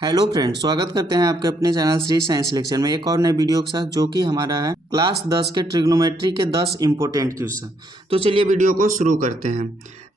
Hello friends, स्वागत करते हैं आपके अपने चैनल श्री साइंस लेक्चर में एक और नए वीडियो के साथ, जो कि हमारा है क्लास 10 के ट्रिग्नोमेट्री के 10 इंपॉर्टेंट क्वेश्चन। तो चलिए वीडियो को शुरू करते हैं।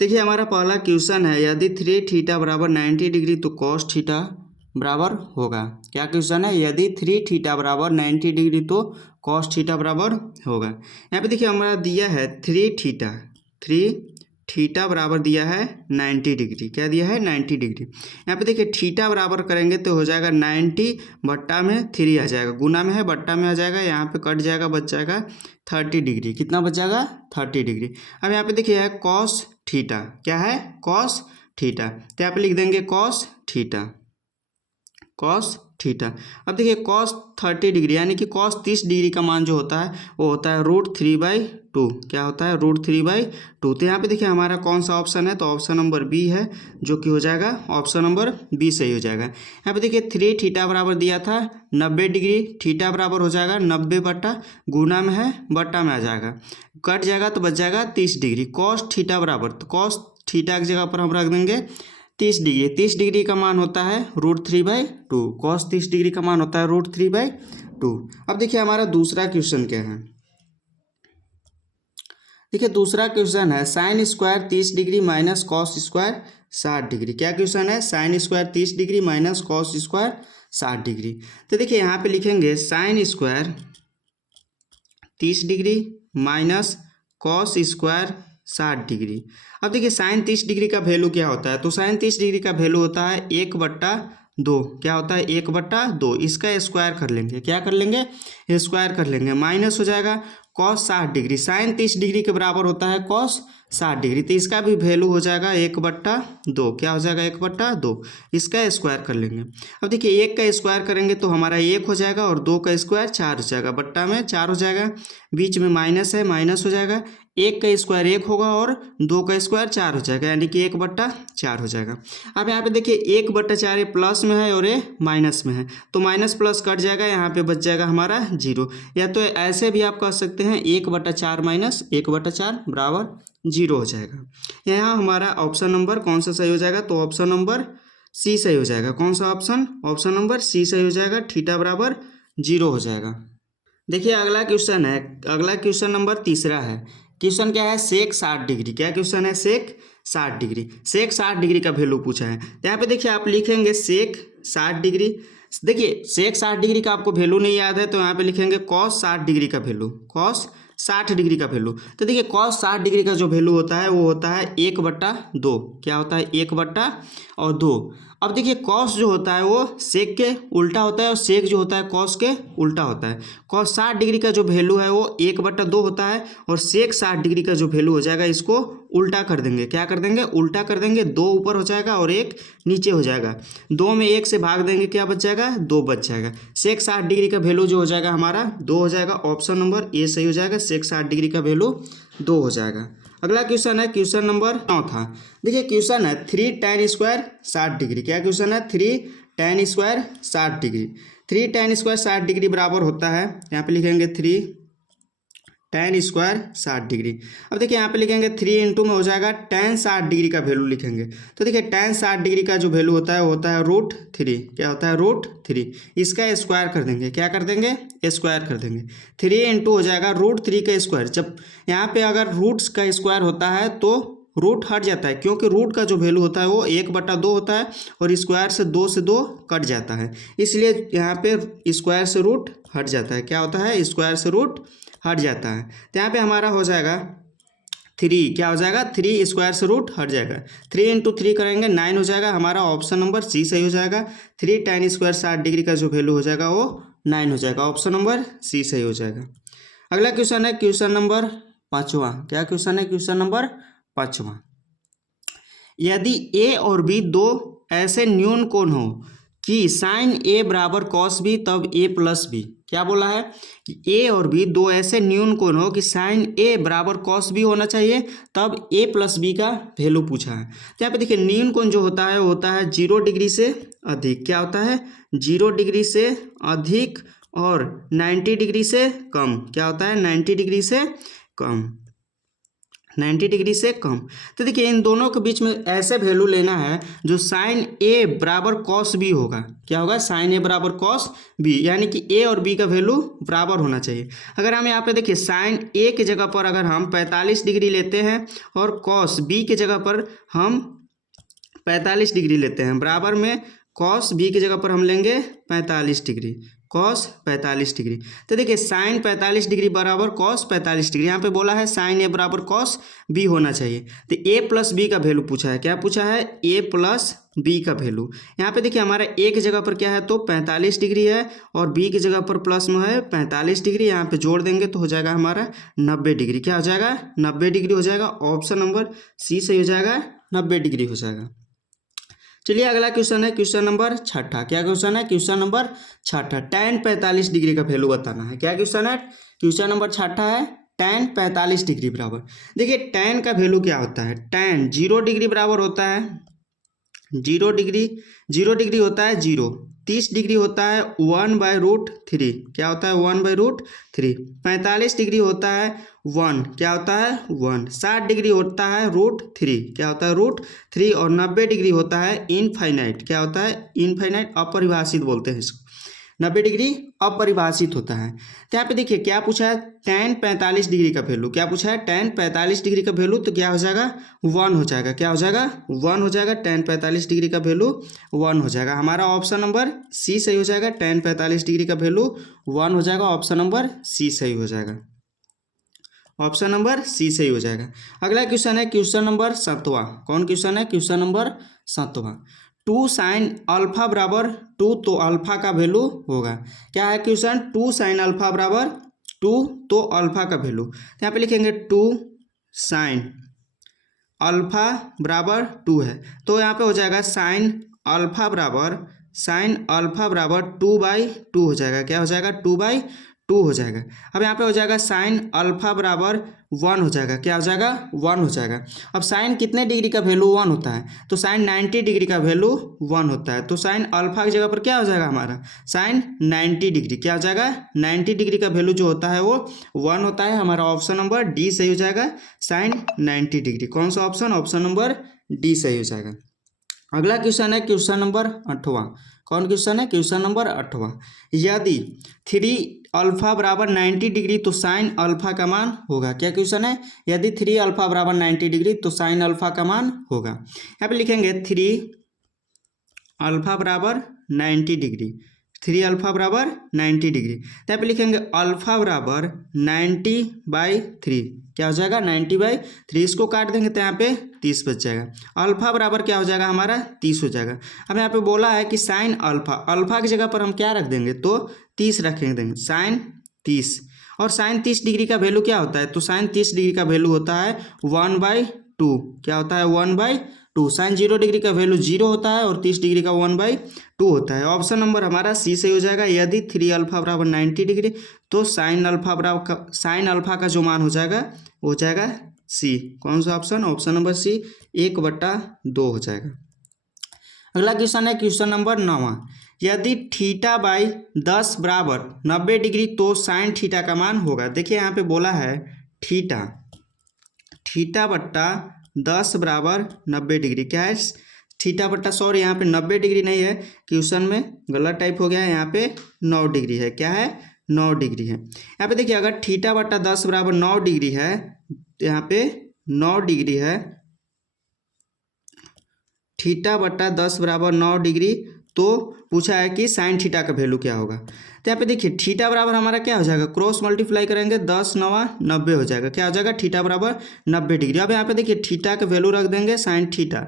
देखिए, हमारा पहला क्वेश्चन है, यदि 3 थीटा बराबर 90 डिग्री तो कॉस थीटा बराबर होगा। क्या क्वेश्चन है? यदि 3 थीटा बराबर 90 डिग्री तो कॉस थीटा बराबर होगा। यहाँ पे देखिए हमारा दिया है 3 थीटा बराबर दिया है 90 डिग्री। क्या दिया है? 90 डिग्री। यहाँ पे देखिए थीटा बराबर करेंगे तो हो जाएगा 90 बट्टा में 3 आ जाएगा, गुना में है बट्टा में आ जाएगा, यहाँ पे कट जाएगा, बच जाएगा 30 डिग्री। कितना बच जाएगा? 30 डिग्री। अब यहाँ पे देखिए है कॉस थीटा। क्या है? Cos theta. तो यहाँ पे लिख देंगे कॉस थीटा, कॉस थीटा। अब देखिए कॉस 30 डिग्री यानी कि कॉस 30 डिग्री का मान जो होता है वो होता है √3/2। क्या होता है? √3/2। तो यहाँ पे देखिए हमारा कौन सा ऑप्शन है? तो ऑप्शन नंबर बी है, जो कि हो जाएगा ऑप्शन नंबर बी सही हो जाएगा। यहाँ पे देखिए 3 थीटा बराबर दिया था 90 डिग्री, थीटा बराबर हो जाएगा 90 बट्टा, गुना में है बट्टा में आ जाएगा, कट जाएगा तो बच जाएगा 30 डिग्री। कॉस थीटा बराबर, तो कॉस थीटा की जगह पर हम रख देंगे 30 डिग्री। 30 डिग्री का मान होता है √3/2। कॉस 30 डिग्री का मान होता है √3/2। अब देखिए हमारा दूसरा क्वेश्चन क्या है। देखिए दूसरा क्वेश्चन है sine square 30 degree minus cos square 60 degree. क्या क्वेश्चन है? Sine square 30 degree minus cos square 60 degree. तो देखिए यहाँ पे लिखेंगे sine square 30 degree minus cos square 60 degree. अब देखिए साइन 30 डिग्री का वैल्यू क्या होता है? तो साइन 30 डिग्री का वैल्यू होता है 1/2। क्या होता है? 1/2। इसका स्क्वायर कर लेंगे। क्या कर लेंगे? स्क्वायर कर लेंगे। माइनस हो जाएगा कॉस 60 डिग्री। साइन 30 डिग्री के बराबर होता है कॉस 60 डिग्री, तो इसका भी वैल्यू हो जाएगा 1/2। क्या हो जाएगा? 1/2। इसका स्क्वायर कर लेंगे। अब देखिए 1 का स्क्वायर करेंगे तो हमारा 1 हो जाएगा और 2 का स्क्वायर 4 हो जाएगा, बट्टा में 4 हो जाएगा, बीच में माइनस है, माइनस हो जाएगा। 1 का स्क्वायर 1 होगा और 2 का स्क्वायर 4 हो जाएगा, यानी कि 1/4 हो जाएगा। अब यहाँ पे देखिए 1/4 ये प्लस में है और ये माइनस में है, तो माइनस प्लस कट जाएगा, यहाँ पे बच जाएगा हमारा 0। या तो ऐसे भी आप कह सकते हैं 1/4 माइनस 1/4 बराबर 0 हो जाएगा। यहाँ हमारा ऑप्शन नंबर कौन सा सही हो जाएगा? तो ऑप्शन नंबर सी सही हो जाएगा। कौन सा ऑप्शन? ऑप्शन नंबर सी सही हो जाएगा। थीटा बराबर 0 हो जाएगा। देखिए अगला क्वेश्चन है, अगला क्वेश्चन नंबर तीसरा है। क्वेश्चन क्या है? सेक 60 डिग्री। क्या क्वेश्चन है? सेक 60 डिग्री। सेक 60 डिग्री का वैल्यू पूछा है। तो यहाँ पे देखिए आप लिखेंगे सेक 60 डिग्री। देखिए सेक 60 डिग्री का आपको वैल्यू नहीं याद है तो यहाँ पे लिखेंगे कॉस 60 डिग्री का वैल्यू, कॉस 60 डिग्री का वैल्यू। तो देखिए कॉस 60 डिग्री का जो वैल्यू होता है वो होता है 1/2। क्या होता है? 1/2। अब देखिए कॉस जो होता है वो सेक के उल्टा होता है और सेक जो होता है कॉस के उल्टा होता है। कॉस 60 डिग्री का जो वैल्यू है वो 1/2 होता है और सेक 60 डिग्री का जो वैल्यू हो जाएगा इसको उल्टा कर देंगे। क्या कर देंगे? उल्टा कर देंगे। 2 ऊपर हो जाएगा और 1 नीचे हो जाएगा। 2 में 1 से भाग देंगे, क्या बच जाएगा? 2 बच जाएगा। सेक 60 डिग्री का वैल्यू जो हो जाएगा हमारा 2 हो जाएगा। ऑप्शन नंबर ए सही हो जाएगा। सेक 60 डिग्री का वैल्यू 2 हो जाएगा। अगला क्वेश्चन है क्वेश्चन नंबर 9 देखिए क्वेश्चन है 3 tan स्क्वायर 60 डिग्री। क्या क्वेश्चन है? 3 tan square 60 degree. 3 tan square 60 degree बराबर होता है, यहाँ पे लिखेंगे 3 tan स्क्वायर 60 डिग्री। अब देखिए यहाँ पे लिखेंगे 3 इंटू में हो जाएगा tan 60 डिग्री का वैल्यू लिखेंगे। तो देखिए tan 60 डिग्री का जो वैल्यू होता है वो होता है √3। क्या होता है? √3। इसका स्क्वायर कर देंगे। क्या कर देंगे? स्क्वायर कर देंगे। 3 इंटू हो जाएगा √3 का स्क्वायर। जब यहाँ पे अगर रूट्स का स्क्वायर होता है तो रूट हट जाता है, क्योंकि रूट का जो वैल्यू होता है वो 1/2 होता है और स्क्वायर से 2 कट जाता है, इसलिए यहाँ पे स्क्वायर से रूट हट जाता है। क्या होता है? स्क्वायर से रूट हट जाता है। तो यहाँ पे हमारा हो जाएगा 3। क्या हो जाएगा? 3 स्क्वायर से रूट हट जाएगा। 3 इंटू 3 करेंगे 9 हो जाएगा। हमारा ऑप्शन नंबर सी सही हो जाएगा। 3 tan स्क्वायर 60 डिग्री का जो वैल्यू हो जाएगा वो 9 हो जाएगा। ऑप्शन नंबर सी सही हो जाएगा। अगला क्वेश्चन है क्वेश्चन नंबर 5वां। क्या क्वेश्चन है? क्वेश्चन नंबर 5वां। यदि ए और बी दो ऐसे न्यून कोण हो कि साइन ए बराबर कॉस बी तब ए प्लस बी। क्या बोला है? कि ए और बी दो ऐसे न्यून कोण हो कि साइन ए बराबर कॉस बी होना चाहिए तब ए प्लस बी का वैल्यू पूछा है। तो यहाँ पे देखिए न्यून कोण जो होता है वो होता है 0 डिग्री से अधिक। क्या होता है? 0 डिग्री से अधिक और 90 डिग्री से कम। क्या होता है? 90 डिग्री से कम। 90 डिग्री से कम। तो देखिए इन दोनों के बीच में ऐसे वैल्यू लेना है जो साइन ए बराबर कॉस बी होगा। क्या होगा? साइन ए बराबर कॉस बी, यानी कि ए और बी का वैल्यू बराबर होना चाहिए। अगर हम यहाँ पे देखिए साइन ए की जगह पर अगर हम 45 डिग्री लेते हैं और कॉस बी की जगह पर हम 45 डिग्री लेते हैं, बराबर में कॉस बी की जगह पर हम लेंगे 45 डिग्री, कॉस 45 डिग्री। तो देखिए साइन 45 डिग्री बराबर कॉस 45 डिग्री। यहाँ पे बोला है साइन ए बराबर कॉस बी होना चाहिए। तो ए प्लस बी का वैल्यू पूछा है। क्या पूछा है? ए प्लस बी का वैल्यू। यहाँ पे देखिए हमारा ए की जगह पर क्या है तो 45 डिग्री है और बी की जगह पर प्लस में है 45 डिग्री। यहाँ पे जोड़ देंगे तो हो जाएगा हमारा 90 डिग्री। क्या हो जाएगा? 90 डिग्री हो जाएगा। ऑप्शन नंबर सी सही हो जाएगा, 90 डिग्री हो जाएगा। चलिए अगला क्वेश्चन है क्वेश्चन नंबर छठा। क्या क्वेश्चन है? क्वेश्चन नंबर छठा, tan 45 डिग्री का वैल्यू बताना है। क्या क्वेश्चन है? क्वेश्चन नंबर छठा है tan 45 डिग्री बराबर। देखिए tan का वैल्यू क्या होता है? tan 0 डिग्री बराबर होता है 0 डिग्री, 0 डिग्री होता है 0, 30 डिग्री होता है 1/√3। क्या होता है? 1/√3। 45 डिग्री होता है 1। क्या होता है? 1। 60 डिग्री होता है √3। क्या होता है? √3। और 90 डिग्री होता है इनफाइनाइट। क्या होता है? इनफाइनाइट, अपरिभाषित बोलते हैं इसको। 90 डिग्री अपरिभाषित होता है। तो यहाँ पे देखिए क्या पूछा है? tan 45 डिग्री का वैल्यू। क्या पूछा है? tan 45 डिग्री का वैल्यू, तो क्या हो जाएगा? 1 हो जाएगा। क्या हो जाएगा? 1 हो जाएगा। tan 45 डिग्री का वैल्यू 1 हो जाएगा। हमारा ऑप्शन नंबर सी सही हो जाएगा। tan 45 डिग्री का वैल्यू 1 हो जाएगा। ऑप्शन नंबर सी सही हो जाएगा। ऑप्शन नंबर सी सही हो जाएगा। अगला क्वेश्चन है क्वेश्चन नंबर 7वां। कौन क्वेश्चन है? क्वेश्चन नंबर 7वां। 2 साइन अल्फा बराबर 2, तो अल्फा का वैल्यू होगा। क्या है क्वेश्चन? 2 साइन अल्फा बराबर 2, तो अल्फा का वैल्यू। तो यहाँ पे लिखेंगे 2 साइन अल्फा बराबर 2 है, तो यहाँ पे हो जाएगा साइन अल्फा बराबर 2/2 हो जाएगा। क्या हो जाएगा? 2/2 हो जाएगा। अब यहाँ पे हो जाएगा साइन अल्फा बराबर 1 हो जाएगा। क्या हो जाएगा? 1 हो जाएगा। अब साइन कितने डिग्री का वैल्यू 1 होता है? तो साइन 90 डिग्री का वैल्यू 1 होता है। तो साइन अल्फा की जगह पर क्या हो जाएगा हमारा? Sine 90 degree. क्या हो जाएगा? 90 डिग्री का वैल्यू जो होता है वो 1 होता है। हमारा ऑप्शन नंबर डी सही हो जाएगा, साइन 90 डिग्री। कौन सा ऑप्शन? ऑप्शन नंबर डी सही हो जाएगा। अगला क्वेश्चन है क्वेश्चन नंबर 8वां। कौन क्वेश्चन है? क्वेश्चन नंबर 8वां। यदि 3 अल्फा बराबर 90 डिग्री तो साइन अल्फा का मान होगा। क्या क्वेश्चन है? यदि 3 अल्फा बराबर 90 डिग्री तो साइन अल्फा का मान होगा। यहाँ पे लिखेंगे 3 अल्फा बराबर 90 डिग्री, 3 अल्फा बराबर 90 डिग्री। यहाँ पे लिखेंगे अल्फा बराबर 90/3। क्या हो जाएगा? 90/3। इसको काट देंगे तो यहाँ पे 30 बच जाएगा। अल्फा बराबर क्या हो जाएगा हमारा? 30 हो जाएगा। अब यहाँ पे बोला है कि साइन अल्फा, अल्फा की जगह पर हम क्या रख देंगे तो 30 रखेंगे, साइन 30। और साइन 30 डिग्री का वैल्यू क्या होता है? तो साइन 30 डिग्री का वैल्यू होता है 1/2। क्या होता है? 1/2। साइन 0 डिग्री का वैल्यू 0 होता है और 30 डिग्री का 1/2 होता है। ऑप्शन नंबर हमारा सी सही हो जाएगा। यदि 3 अल्फा बराबर 90 डिग्री तो साइन अल्फा का जो मान हो जाएगा वो हो जाएगा सी। कौन सा ऑप्शन? ऑप्शन नंबर सी, 1/2 हो जाएगा। अगला क्वेश्चन है क्वेश्चन नंबर 9वां। यदि θ/10 बराबर 90 डिग्री तो साइन थीटा का मान होगा। देखिए यहाँ पे बोला है θ/10 बराबर 90 डिग्री। क्या है? सॉरी यहाँ पे 90 डिग्री नहीं है, क्वेश्चन में गलत टाइप हो गया है। यहाँ पे 9 डिग्री है। क्या है? 9 डिग्री है। यहाँ पे देखिए अगर θ/10 बराबर 9 डिग्री है तो यहाँ पे 9 डिग्री है, θ/10 बराबर 9 डिग्री, तो पूछा है कि साइन थीटा का वैल्यू क्या होगा। तो यहाँ पे देखिए थीटा बराबर हमारा क्या हो जाएगा? क्रॉस मल्टीप्लाई करेंगे 10 9 90 हो जाएगा। क्या हो जाएगा? थीटा बराबर 90 डिग्री। अब यहाँ पे देखिए थीटा का वैल्यू रख देंगे साइन थीटा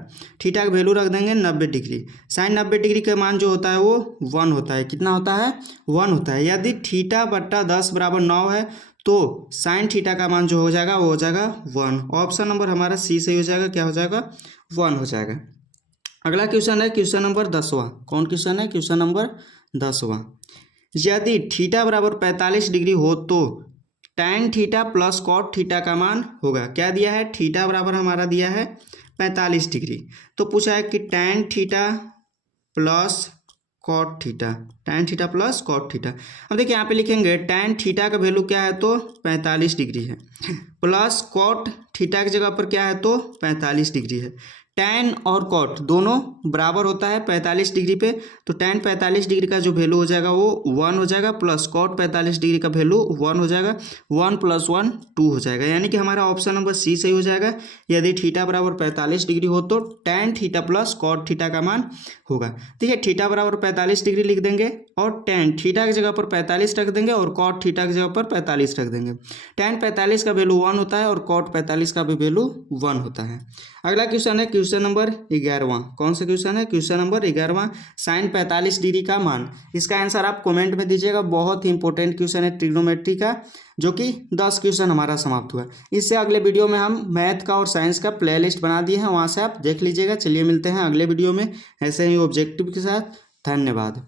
का वैल्यू रख देंगे 90 डिग्री। साइन 90 डिग्री का मान जो होता है वो 1 होता है। कितना होता है? 1 होता है। यदि θ/10 बराबर 9 है तो साइन थीटा का मान जो हो जाएगा वो हो जाएगा 1। ऑप्शन नंबर हमारा सी सही हो जाएगा। क्या हो जाएगा? 1 हो जाएगा। अगला क्वेश्चन है क्वेश्चन नंबर 10वां। कौन क्वेश्चन है? क्वेश्चन नंबर 10वां। यदि थीटा बराबर 45 डिग्री हो तो tan theta plus cot theta का मान होगा। क्या दिया है? थीटा बराबर हमारा दिया है 45 डिग्री, तो पूछा है कि tan theta plus cot theta, tan theta plus cot theta. अब देखिए यहाँ पे लिखेंगे tan थीटा का वैल्यू क्या है तो 45 डिग्री है, प्लस कॉट थीटा की जगह पर क्या है तो 45 डिग्री है। tan और कॉट दोनों बराबर होता है 45 डिग्री पे, तो tan 45 डिग्री का जो वैल्यू हो जाएगा वो 1 हो जाएगा, प्लस कॉट 45 डिग्री का वैल्यू 1 हो जाएगा, 1 + 1 2 हो जाएगा, यानी कि हमारा ऑप्शन नंबर सी सही हो जाएगा। यदि थीटा बराबर 45 डिग्री हो तो tan theta plus cot theta का मान होगा। ठीक है, थीटा बराबर 45 डिग्री लिख देंगे और tan थीटा की जगह पर 45 रख देंगे और कॉट थीटा की जगह पर 45 रख देंगे। tan 45 का वैल्यू 1 होता है और कॉट 45 का भी वैल्यू 1 होता है। अगला क्वेश्चन है क्वेश्चन नंबर 11वां। कौन सा क्वेश्चन है? क्वेश्चन नंबर 11वां, साइन 45 डिग्री का मान। इसका आंसर आप कमेंट में दीजिएगा। बहुत ही इंपॉर्टेंट क्वेश्चन है ट्रिग्नोमेट्री का, जो कि 10 क्वेश्चन हमारा समाप्त हुआ। इससे अगले वीडियो में हम मैथ का और साइंस का प्लेलिस्ट बना दिए हैं, वहाँ से आप देख लीजिएगा। चलिए मिलते हैं अगले वीडियो में ऐसे ही ऑब्जेक्टिव के साथ। धन्यवाद।